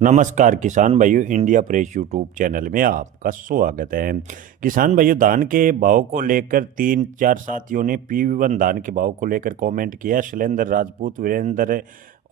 नमस्कार किसान भाइयों, इंडिया प्रेस यूट्यूब चैनल में आपका स्वागत है। किसान भाइयों, धान के भाव को लेकर तीन चार साथियों ने PV1 धान के भाव को लेकर कमेंट किया। शैलेंद्र राजपूत, वीरेंद्र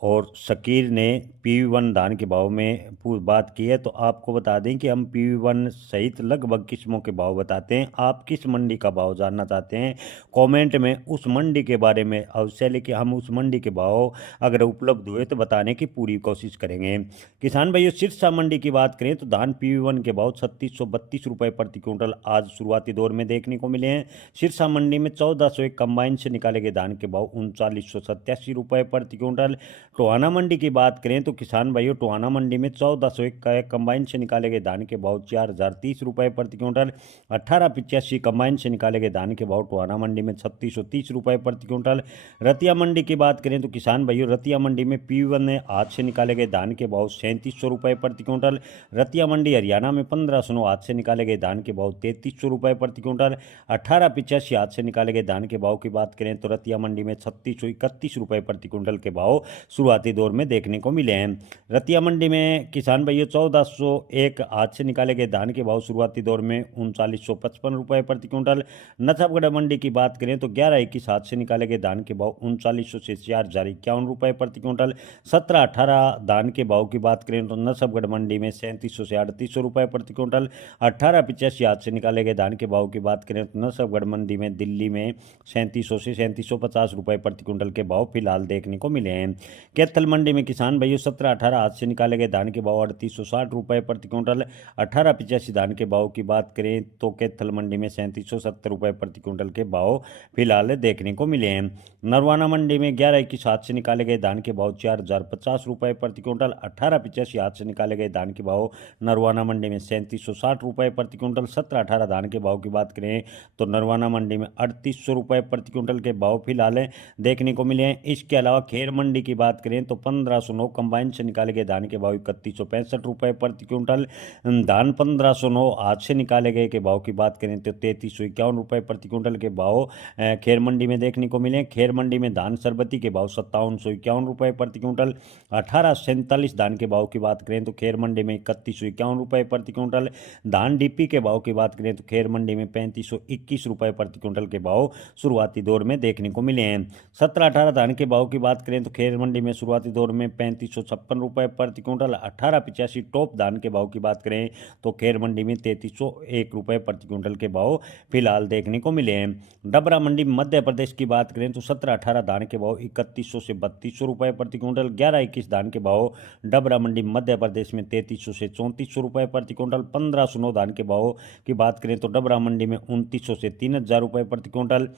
और शकीर ने PV1 धान के भाव में बात की है। तो आपको बता दें कि हम PV1 सहित लगभग किस्मों के भाव बताते हैं। आप किस मंडी का भाव जानना चाहते हैं, कमेंट में उस मंडी के बारे में अवश्य लिखिए। हम उस मंडी के भाव अगर उपलब्ध हुए तो बताने की पूरी कोशिश करेंगे। किसान भाइयों, सिरसा मंडी की बात करें तो धान PV1 के भाव 3632 रुपये प्रति क्विंटल आज शुरुआती दौर में देखने को मिले हैं। सिरसा मंडी में 1401 कंबाइन से निकाले गए धान के भाव 3987 रुपये प्रति क्विंटल। टोहाना मंडी की बात करें तो किसान भाइयों, टोहाना मंडी में 1401 कंबाइन से निकाले गए धान के भाव 4030 रुपये प्रति क्विंटल। 1885 कंबाइन से निकाले गए धान के भाव टोहाना मंडी में 3630 रुपये प्रति क्विंटल। रतिया मंडी की बात करें तो किसान भाइयों, रतिया मंडी में PV1 ने आज से निकाले गए धान के भाव 3700 रुपये प्रति क्विंटल। रतिया मंडी हरियाणा में 1509 आज से निकाले गए धान के भाव 3300 रुपये प्रति क्विंटल। 1885 आज से निकाले गए धान के भाव की बात करें तो रतिया मंडी में 3631 रुपये प्रति क्विंटल के भाव शुरुआती दौर में देखने को मिले हैं। रतिया मंडी में किसान भाइयों 1401 आज से निकाले गए धान के भाव शुरुआती दौर में 3955 रुपये प्रति क्विंटल। नथाबगढ़ मंडी की बात करें तो 1121 आज से निकाले गए धान के भाव 3900 से 4051 रुपये प्रति क्विंटल। 1718 धान के भाव की बात करें तो नसबगढ़ मंडी में 3700 से 3800 रुपये प्रति क्विंटल। 1885 आज से निकाले गए धान के भाव की बात करें तो नसबगढ़ मंडी में दिल्ली में 3700 से 3750 रुपये प्रति क्विंटल के भाव फिलहाल देखने को मिले हैं। कैथल मंडी में किसान भाइयों 1718 आज से निकाले गए धान के भाव 3860 रुपये प्रति क्विंटल। 1885 धान के भाव की बात करें तो कैथल मंडी में 3770 रुपये प्रति क्विंटल के भाव फिलहाल देखने को मिले हैं। नरवाना मंडी में 1121 आज से निकाले गए धान के भाव 4050 रुपये प्रति क्विंटल। 1885 आज से निकाले गए धान के भाव नरवाना मंडी में 3760 रुपये प्रति क्विंटल। 1718 धान के भाव की बात करें तो नरवाना मंडी में 3800 रुपये प्रति क्विंटल के भाव फिलहाल देखने को मिले हैं। इसके अलावा खेर मंडी की बात करें तो 1509 कंबाइन से निकाले गए धान के भाव 3165 रुपये प्रति क्विंटल। धान 1509 आज से निकाले गए के भाव की बात करें तो 3351 रुपये प्रति क्विंटल के भाव खेर मंडी में देखने को मिले। खेर मंडी में धान सरबती के भाव 5751 रुपये प्रति क्विंटल। 1847 धान के भाव की बात करें तो खेर मंडी में 3151 रुपये प्रति क्विंटल। धान DP के भाव की बात करें तो खेर मंडी में 3521 रुपये प्रति क्विंटल के भाव शुरुआती दौर में देखने को मिले हैं। 1718 धान के भाव की बात करें तो खेर मंडी में शुरुआती दौर में 3556 रुपये प्रति क्विंटल। 1885 टॉप धान के भाव की बात करें तो खेर मंडी में 3301 रुपये प्रति क्विंटल के भाव फिलहाल देखने को मिले हैं। डबरा मंडी मध्य प्रदेश की बात करें तो 1718 धान के भाव 3100 से 3200 रुपये प्रति क्विंटल। 1121 धान के भाव डबरा मंडी मध्य प्रदेश में 3300 से 3400 रुपये प्रति क्विंटल। 1509 धान के भाव की बात करें तो डबरा मंडी में 2900 से 3000 रुपये प्रति क्विंटल।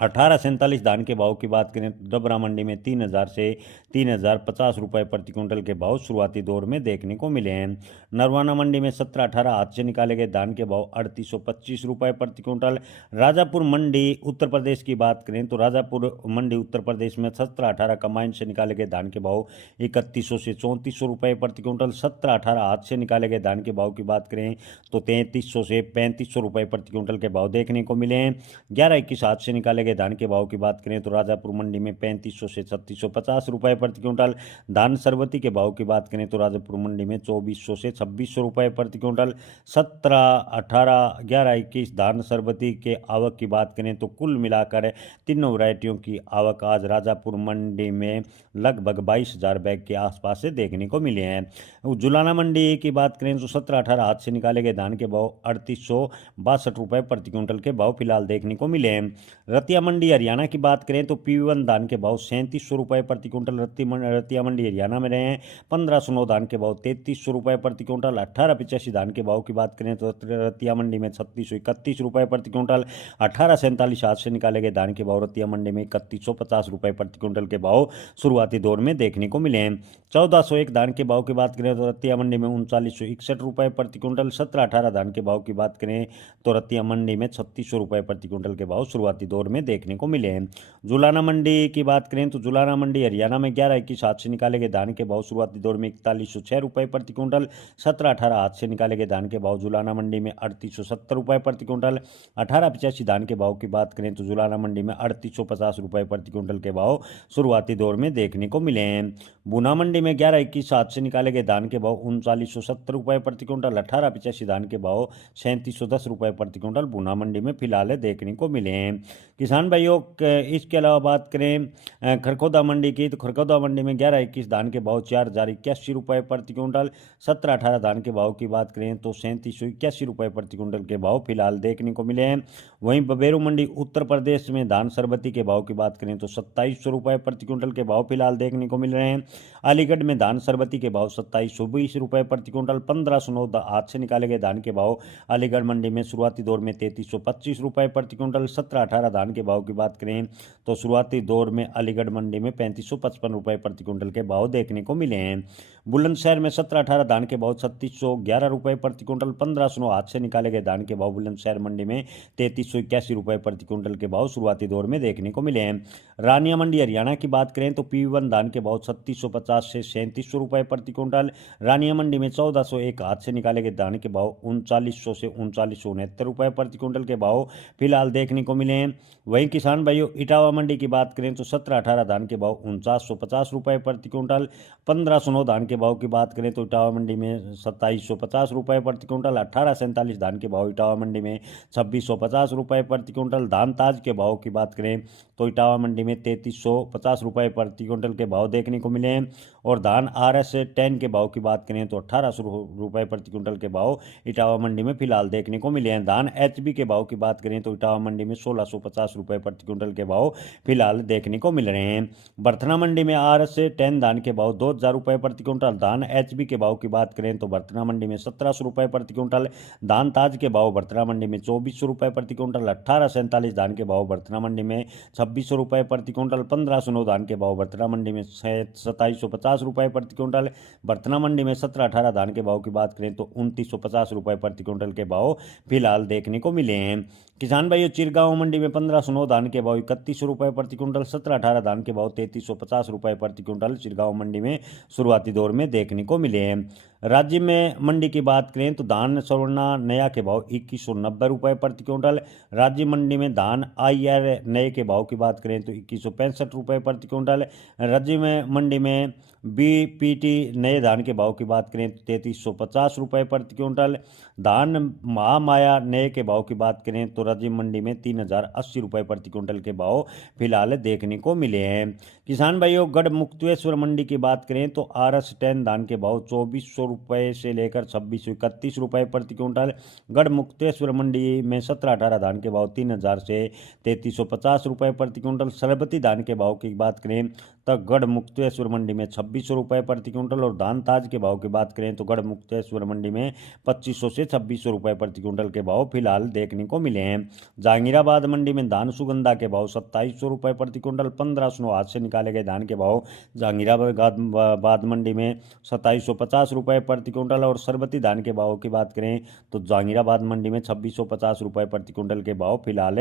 1847 धान के भाव की बात करें तो डबरा मंडी में 3000 से 3050 रुपये प्रति क्विंटल के भाव शुरुआती दौर में देखने को मिले हैं। नरवाना मंडी में 1718 आज से निकाले गए धान के भाव 3825 रुपये प्रति क्विंटल। राजापुर मंडी उत्तर प्रदेश की बात करें तो राजापुर मंडी उत्तर प्रदेश में 1718 कंबाइन से निकाले गए धान के भाव 3100 से 3400 रुपये प्रति क्विंटल। 1718 आज से निकाले गए धान के भाव की बात करें तो 3300 से 3500 रुपये प्रति क्विंटल के भाव देखने को मिले हैं। 1121 आज से निकाले गए धान के भाव की बात करें तो राजापुर मंडी में 3500 से 3650 रुपये प्रति क्विंटल। धान सरबती के भाव की बात करें तो राजापुर मंडी में 2400 से 2600 रुपये प्रति क्विंटल। 1718 1121 धान सरबती के आवक की बात करें तो कुल मिलाकर तीनों वैरायटियों की आवक आज राजापुर मंडी में लगभग 22,000 बैग के आसपास से देखने को मिले हैं। जुलाना मंडी की बात करें तो 1718 आज से निकाले गए धान के भाव 3862 रुपये प्रति क्विंटल के भाव फिलहाल देखने को मिले हैं। रतिया मंडी हरियाणा की बात करें तो PV1 धान के भाव 3700 रुपये प्रति क्विंटल रतिया मंडी हरियाणा में रहे हैं। 1509 धान के भाव 3300 रुपये प्रति क्विंटल। 1885 धान के भाव की बात करें तो रतिया मंडी में 3631 रुपये प्रति क्विंटल। 1847 आज से निकाले गए धान के भाव रतिया मंडी में 3150 रुपये प्रति क्विंटल के भाव शुरुआती दौर में देखने को मिले हैं। 1401 धान के भाव की बात करें तो रतिया मंडी में 3961 रुपये प्रति क्विंटल। 1718 धान के भाव की बात करें तो रतिया मंडी में 3600 रुपये प्रति क्विंटल के भाव शुरुआती दौर में देखने को मिले हैं। जुलाना मंडी की बात करें तो जुलाना मंडी हरियाणा में 1121 हाथ से निकाले गए धान के भाव शुरुआती दौर में 4106 रुपये प्रति क्विंटल। 1718 हाथ से निकाले गए धान के भाव जुलाना मंडी में 3870 रुपये प्रति क्विंटल। 1885 धान के भाव की बात करें तो जुलाना मंडी में 3850 रुपये प्रति क्विंटल के भाव शुरुआती दौर में देखने को मिले हैं। भुना मंडी में 11-21-7 से निकाले गए धान के भाव 3970 रुपये प्रति क्विंटल। 18-85 धान के भाव 3710 रुपये प्रति क्विंटल भुना मंडी में फिलहाल देखने को मिले हैं। किसान भाइयों, इसके अलावा बात करें खरखोदा मंडी की, तो खरखोदा मंडी में 11-21 धान के भाव 4081 रुपये प्रति क्विंटल। 17-18 धान के भाव की बात करें तो 3781 रुपये प्रति क्विंटल के भाव फिलहाल देखने को मिले हैं। वहीं बबेरू मंडी उत्तर प्रदेश में धान सरबती के भाव की बात करें तो 2700 रुपये प्रति क्विंटल के भाव फिलहाल देखने को मिल रहे हैं। अलीगढ़ में धान सरबती के भाव 2720 रुपये प्रति क्विंटल। 1509 आज से निकाले गए धान के भाव अलीगढ़ मंडी में शुरुआती दौर में 3325 रुपये प्रति क्विंटल। 17-18 धान के भाव की बात करें तो शुरुआती दौर में अलीगढ़ मंडी में 3555 रुपये प्रति क्विंटल के भाव देखने को मिले हैं। बुलंदशहर में 17-18 धान के भाव 3611 रुपये प्रति क्विंटल। 1509 आज से निकाले गए धान के भाव बुलंदशहर मंडी में 3381 रुपये प्रति क्विंटल के भाव शुरुआती दौर में देखने को मिले हैं। रानिया मंडी हरियाणा की बात करें तो PV1 धान के भाव 3650 से 3700 रुपये प्रति क्विंटल। रानिया मंडी में 1401 आज से निकाले गए धान के भाव 3900 से 3969 रुपये प्रति क्विंटल के भाव फिलहाल देखने को मिले हैं। वहीं किसान भाइयों, इटावा मंडी की बात करें तो 17-18 धान के भाव 4950 रुपये प्रति क्विंटल। 1509 धान के भाव की बात करें तो इटावा मंडी में 2750 रुपये प्रति क्विंटल। 1847 धान के भाव इटावा मंडी में 2650 रुपये प्रति क्विंटल। धान ताज के भाव की बात करें तो इटावा मंडी में 3350 रुपये प्रति क्विंटल के भाव देखने को मिले हैं। और धान RS 10 के भाव की बात करें तो 1800 रुपये प्रति क्विंटल के भाव इटावा मंडी में फिलहाल देखने को मिले हैं। धान HB के भाव की बात करें तो इटावा मंडी में 1650 रुपये प्रति क्विंटल के भाव फिलहाल देखने को मिल रहे हैं। बर्थना मंडी में RS 10 धान के भाव 2000 रुपये प्रति क्विंटल। धान HB के भाव की बात करें तो बर्थना मंडी में 1700 रुपये प्रति क्विंटल। धान ताज के भाव बर्थना मंडी में 2400 रुपये प्रति क्विंटल। 1847 धान के भाव बर्थना मंडी में 2600 रुपये प्रति क्विंटल। 1509 धान के भाव बर्थना मंडी में 2750 रुपये प्रति क्विंटल। बर्थना मंडी में 17-18 धान के भाव की बात करें तो 2950 रुपये प्रति क्विंटल के भाव फिलहाल देखने को मिले हैं। किसान भाइयों, चिरगांव मंडी में 1509 धान के भाव 3100 रुपये प्रति क्विंटल। 17-18 धान के भाव 3350 रुपये प्रति क्विंटल चिरगांव मंडी में शुरुआती दौर में देखने को मिले हैं। राज्य में मंडी की बात करें तो धान स्वर्णा नया के भाव 2190 रुपये प्रति क्विंटल। राज्य मंडी में धान IR नए के भाव की बात करें तो 2165 रुपये प्रति क्विंटल। राज्य में मंडी में BPT नए धान के भाव की बात करें तो 3350 रुपये प्रति क्विंटल। धान महामाया नए के भाव की बात करें तो राज्य मंडी में 3080 रुपये प्रति क्विंटल के भाव फिलहाल देखने को मिले हैं। किसान भाइयों, गढ़मुक्तेश्वर मंडी की बात करें तो RS 10 धान के भाव 2400 रुपये से लेकर 2631 रुपये प्रति क्विंटल। गढ़मुक्तेश्वर मंडी में 17-18 धान के भाव 3000 से 3350 रुपये प्रति क्विंटल। सरबती धान के भाव की बात करें तो गढ़मुक्तेश्वर मंडी में 2600 रुपये प्रति क्विंटल। और धान ताज के भाव की बात करें तो गढ़मुक्तेश्वर मंडी में 2500 से 2600 रुपये प्रति क्विंटल के भाव फिलहाल देखने को मिले हैं। जहांगीराबाद मंडी में धान सुगंधा के भाव 2700 रुपये प्रति क्विंटल। 1509 आज से निकाले गए धान के भाव जहांगीराबाद मंडी में 2750 रुपये प्रति क्विंटल। और सरबती धान के भाव की बात करें तो जहांगीराबाद मंडी में 2650 रुपये प्रति क्विंटल के भाव फिलहाल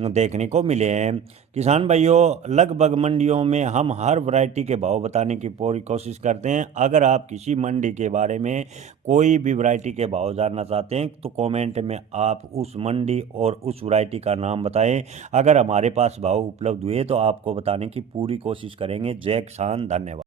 देखने को मिले हैं। किसान भाइयों, लगभग मंडियों में हम हर वैरायटी के भाव बताने की पूरी कोशिश करते हैं। अगर आप किसी मंडी के बारे में कोई भी वैरायटी के भाव जानना चाहते हैं तो कमेंट में आप उस मंडी और उस वैरायटी का नाम बताएं। अगर हमारे पास भाव उपलब्ध हुए तो आपको बताने की पूरी कोशिश करेंगे। जय किसान, धन्यवाद।